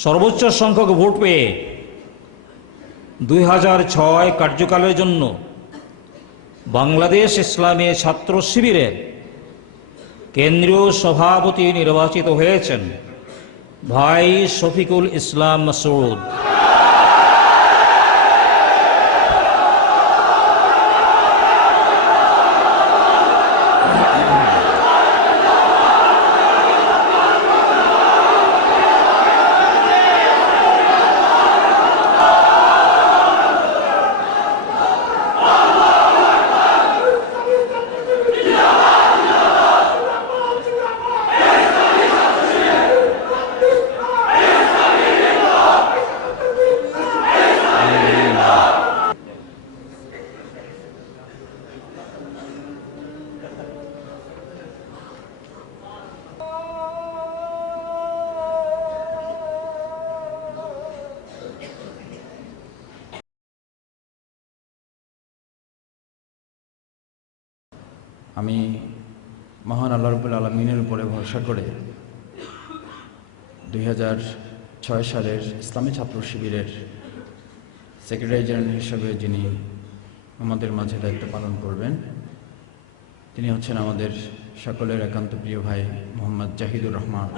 সর্বোচ্চ সংখ্যক ভোট পেয়ে 2006 কার্যকালের জন্য বাংলাদেশ ইসলামী ছাত্র শিবিরের কেন্দ্রীয় সভাপতি নির্বাচিত হয়েছেন ভাই শফিকুল ইসলাম মাসউদ। আমি মহান আল্লাহ রাব্বুল আলামিনের উপরে ভরসা করে 2006 সালের ইসলামী ছাত্র শিবিরের সেক্রেটারি জেনারেল হিসেবে যিনি আমাদের মাঝে দায়িত্ব পালন করবেন তিনি হচ্ছেন আমাদের সকলের একান্ত প্রিয় ভাই মোহাম্মদ জাহিদুর রহমান।